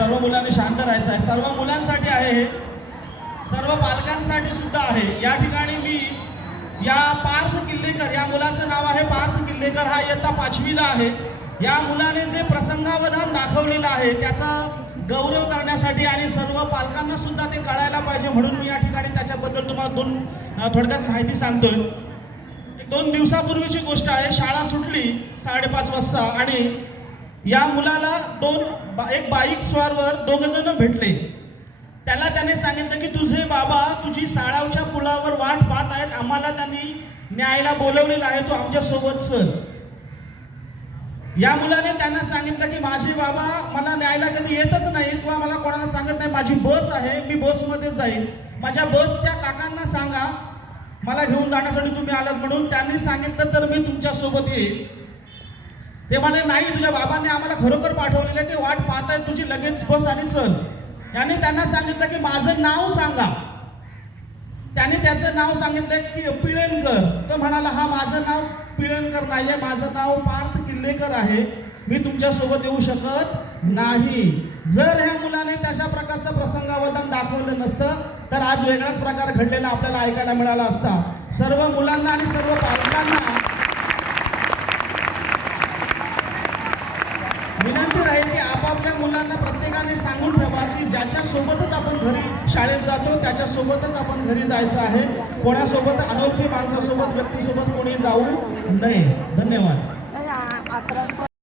सर्व मुलांनी शांत राहायचं आहे. सर्व मुलांसाठी आहे हे, सर्व पालकांसाठी सुद्धा आहे. या ठिकाणी मी या पार्थ किल्लेकर या मुलाचं नाव आहे पार्थ किल्लेकर, हा इयत्ता 5वीला आहे. या मुलाने जे प्रसंगावधान दाखवलेलं आहे त्याचा गौरव करण्यासाठी आणि सर्व पालकांना सुद्धा ते कळायला पाहिजे म्हणून मी या ठिकाणी त्याच्याबद्दल तुम्हाला थोडक्यात माहिती सांगतोय. 2 दिवसापूर्वीची गोष्ट आहे. शाळा सुटली 5:30 वाजता आणि या मुलाला एक बाईक स्वारवर 2 जण भेटले. त्याने सांगितलं की तुझे बाबा तुझी साळावच्या पुलावर वाट पाहत आहेत, आम्हाला त्यांनी न्यायला बोलवलेलं आहे, तू आमच्या सोबत चल. या मुलाने त्यांना सांगितलं की माझे बाबा मला न्यायला कधी येतच नाही किंवा मला कोणाला सांगत नाही, माझी बस आहे, मी बसमध्ये जाईल, माझ्या बसच्या काकांना सांगा मला घेऊन जाण्यासाठी तुम्ही आलात म्हणून. त्यांनी सांगितलं तर मी तुमच्या सोबत येईल. ते म्हणे नाही, तुझ्या बाबांनी आम्हाला खरोखर पाठवलेलं, ते वाट पाहतायत तुझी, लगेच बस आणि चल. याने त्यांना सांगितलं की माझं नाव सांगा. त्याने त्याचं नाव सांगितलं की पिळणकर. तो म्हणाला हा माझं नाव पिळणकर नाही आहे, माझं नाव पार्थ किल्लेकर आहे, मी तुमच्या सोबत येऊ शकत नाही. जर ह्या मुलाने तशा प्रकारचं प्रसंगावधान दाखवलं नसतं तर आज वेगळाच प्रकार घडलेला आपल्याला ऐकायला मिळाला असता. सर्व मुलांना आणि सर्व पालकांना विनंती राहील की आपापल्या मुलांना प्रत्येकाने सांगून ठेवा की ज्याच्या सोबतच आपण घरी शाळेत जातो त्याच्यासोबतच आपण घरी जायचं आहे. कोणासोबत अनोळखी माणसासोबत व्यक्तीसोबत कोणी जाऊ नये. धन्यवाद.